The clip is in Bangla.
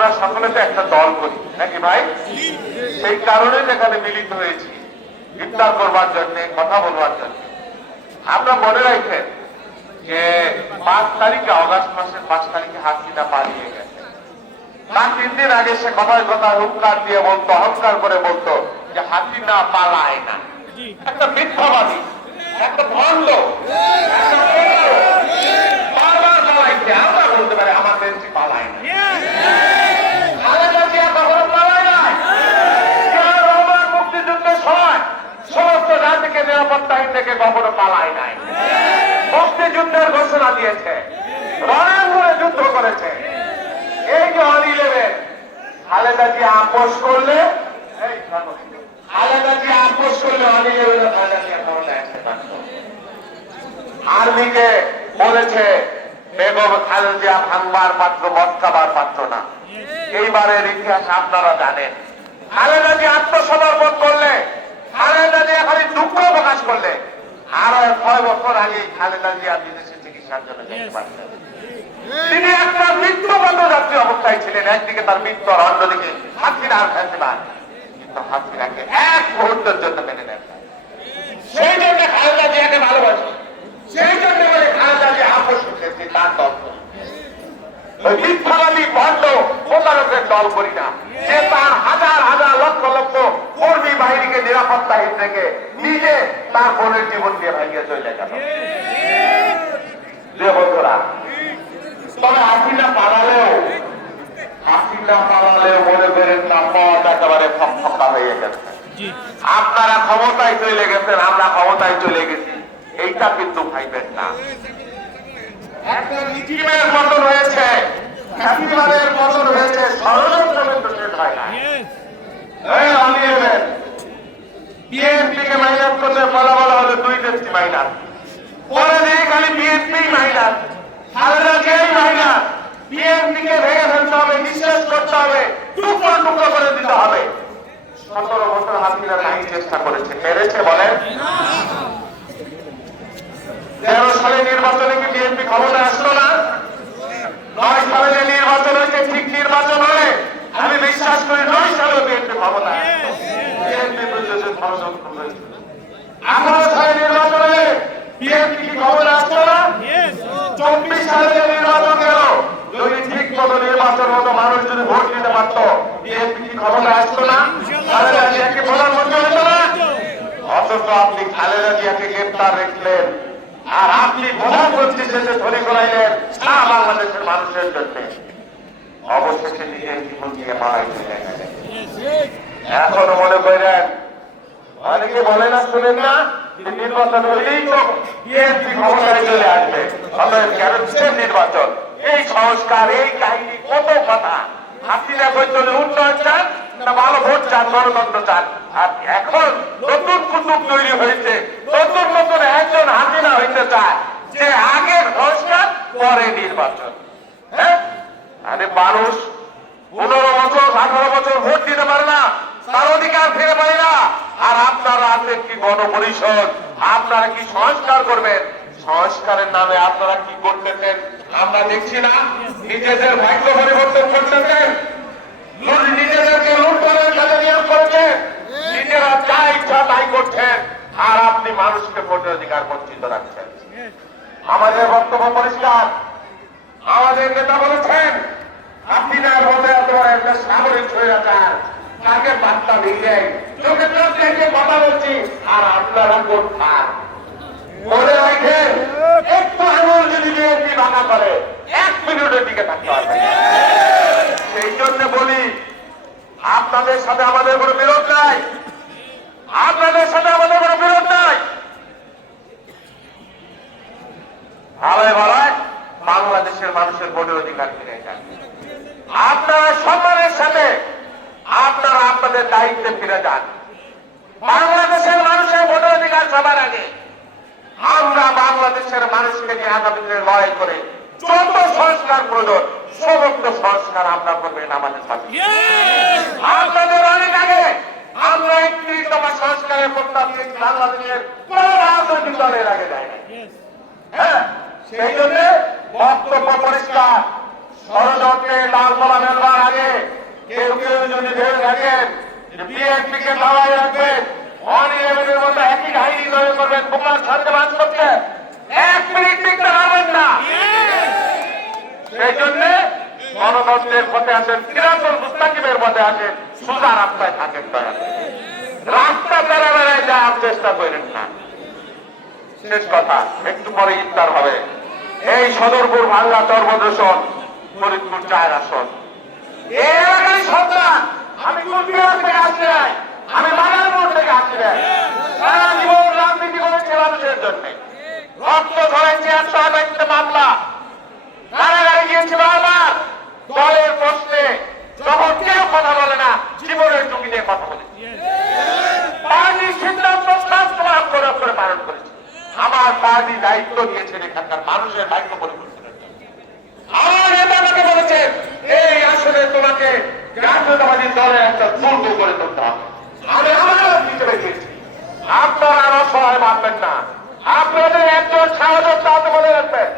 আমরা সকলে তো একটা দল করি নাকি ভাই? সেই কারণে এখানে মিলিত হয়েছি। ইফতার করবার জন্য কথা বলবার জন্য। আমরা মনে রাখেন যে পাঁচ তারিখে অগাস্ট মাসের পাঁচ তারিখে হাসিনা পালিয়ে গেছে। তার তিন দিন আগে সে কথায় কথায় হুঙ্কার দিয়ে বলতো অহংকার করে বলতো যে হাসিনা পালায় না। একটা মিথ্যাবাদী একটা ভণ্ড। একটা ভণ্ড। বারবার পালাইছে আমরা বলতে পারি আমার বেঞ্চি পালায় না খালেদা জিয়া কখনো পালায় নাই। জিয়াউর রহমান মুক্তিযুদ্ধের সময় সমস্ত জাতিকে নিরাপত্তাহীন থেকে কখনো পালায় নাই মুক্তিযুদ্ধের ঘোষণা দিয়েছে। রণাঙ্গনে যুদ্ধ করেছে। এই যে অন ইলেভেন খালেদা জিয়া আপোষ করলে খালেদা জিয়া আপোষ করলে অন ইলেভেন খালেদা আর্মিকে বলেছে, বেগম খালেদা ভাঙবার পাত্র মদ খাবার পাত্র না। এইবারের ইতিহাস আপনারা জানেন। খালেদা জিয়া আত্মসমর্পণ করলে খালেদা জিয়া খালি দুঃখ প্রকাশ করলে আরও ছয় বছর আগে খালেদা জিয়া বিদেশে চিকিৎসার জন্য যেতে পারতেন তিনি একটা মৃত্যুবন্ধ যাত্রী অবস্থায় ছিলেন একদিকে তার আর অন্যদিকে হাসিনার ফেসিবাদ কিন্তু হাসিনাকে এক মুহূর্তের জন্য মেনে নেন সেই জন্য খালেদা জিয়াকে ভালোবাসি। সেই জন্য বলে খালেদা জিয়া আপোষ উঠেছে তার দল ওই মিথ্যাবাদী ভণ্ড প্রতারকের দল করি না যে তার হাজার হাজার লক্ষ লক্ষ কর্মী বাহিনীকে নিরাপত্তাহীন থেকে নিজে তার বোনের জীবন দিয়ে ভাইয়ে চলে গেল। বন্ধুরা হাসিনা পালালেও মনে করেন না পথ একেবারে ফকফকা হয়ে গেছে। আপনারা ক্ষমতায় চলে গেছেন আমরা ক্ষমতায় চলে গেছি। এইটা কিন্তু ভাইবেন না। রিজিমের পতন হয়েছে ফ্যাসিবাদের পতন হয়েছে ষড়যন্ত্র কিন্তু শেষ হয় না এই বিএনপি কে মাইনাস করতে বলা বলা হলো দুই দেশটি মাইনাস পরে দিয়ে খালি বিএনপি মাইনাস খালেদা জিয়াই মাইনাস বিএনপি কে ভেঙে ফেলতে হবে নিঃশেষ করতে হবে, টুকরো টুকরো করে দিতে হবে। সতেরো বছর হাসিনা নাই চেষ্টা করেছে। পেরেছে বলেন তেরো সালে নির্বাচনে কি বিএনপি ক্ষমতা আসলো না? নয় সালে যে নির্বাচন হয়েছে, ঠিক নির্বাচন হলে, আমি বিশ্বাস করি নয় সালে বিএনপি ক্ষমতা বিএনপি বিরুদ্ধে ষড়যন্ত্র হয়েছিল আঠারো সালে নির্বাচন বিএনপি কি ক্ষমতা আসলো না? চব্বিশ সালে যে নির্বাচন গেল যদি ঠিক মতো মানুষ যদি ভোট দিতে পারত, বিএনপি কি ক্ষমতা আসতো না? খালেদা জিয়াকে প্রধানমন্ত্রী হতো না? অথচ আপনি খালেদা জিয়াকে গ্রেপ্তার রাখলেন আর আপনি প্রধানমন্ত্রী শেষে ধরে করাইলেন সারা বাংলাদেশের মানুষের জন্য। অবশেষে নিজের জীবন দিয়ে মারাই এখনও মনে করেন, অনেকে বলে না, শুনেন না নির্বাচন হলেই তো বিএনপি ক্ষমতায় চলে আসবে। অতএব কেন নির্বাচন? এই সংস্কার, এই কাহিনী কত কথা। হাসিনা বৈতলে উন্নয়ন চান, না ভালো ভোট চান, গণতন্ত্র চান? আর এখন নতুন কুতুব তৈরি হয়েছে, নতুন নতুন একজন হাসিনা হইতে চায়, যে আগের সংস্কার পরে নির্বাচন। হ্যাঁ? আরে মানুষ পনেরো বছর, আঠারো বছর ভোট দিতে পারে না, তার অধিকার ফিরে পায় না। আর আপনারা আছেন কি গণপরিষদ? আপনারা কি সংস্কার করবেন? সংস্কারের নামে আপনারা কি করতেছেন? আমরা দেখছি না, নিজেদের ভাগ্য পরিবর্তন করতেছেন। নিজেদেরকে নিয়োগ নিজেরা যা ইচ্ছা তাই করছেন। আর আপনি মানুষকে ভোটের অধিকার বঞ্চিত রাখছেন। আমাদের বক্তব্য পরিষ্কার। আমাদের নেতা বলেছেন মতো এত বড় একটা সামরিক তাকে বার্তা দিয়ে চোখে চোখ কথা বলছি, আর আপনারা কোথায়? মনে রাখেন একটু আঙুল যদি বিএনপি ভাঙা করে এক মিনিটের দিকে থাকতে না। সেই জন্য বলি, আপনাদের সাথে আমাদের কোনো বিরোধ নাই। আপনাদের সাথে আমাদের কোনো বিরোধ নাই। বাংলাদেশের মানুষের ভোটের অধিকার ফিরে যান আপনারা সম্মানের সাথে, আপনারা আপনাদের দায়িত্বে ফিরে যান। বাংলাদেশের মানুষের ভোটের অধিকার সবার আগে। আমরা বাংলাদেশের মানুষকে নিয়ে আগামী দিনে লড়াই করে যত সংস্কার প্রয়োজন সমস্ত সংস্কার আমরা করবেন আমাদের সাথে। আপনাদের অনেক আগে আমরা একত্রিশ দফা সংস্কারের প্রস্তাব দিয়েছি বাংলাদেশের কোন রাজনৈতিক দলের আগে যায় না হ্যাঁ সেই জন্য বক্তব্য পরিষ্কার। ষড়যন্ত্রে লালতলা মেলবার আগে কেউ কেউ যদি ভেবে থাকেন বিএনপি কে দাঁড়ায় রাখবেন অনিয়মের চেষ্টা করেন না। শেষ কথা, একটু পরে ইফতার হবে। এই সদরপুর ভাঙ্গা চর্বদূষণ ফরিদপুর চায়ের আসন এই আমি আসছি নাই আমি বাগানপুর থেকে আসছি নাই সারা জীবন রাজনীতি করেছি মানুষের জন্য রক্ত ধরেছি একশো আঠাইশটা মামলা কারাগারে গিয়েছি বারবার দলের প্রশ্নে যখন কেউ কথা বলে না জীবনের ঝুঁকি নিয়ে কথা বলে পার্টির সিদ্ধান্ত শাস্ত্রবাদ করে করে পালন করেছে আমার দিয়েছেন এখানকার মানুষের ভাগ্য পরিবর্তনের জন্য আমার একটা আপনারা মানবেন না। আপনাদের একজন সাহায্য না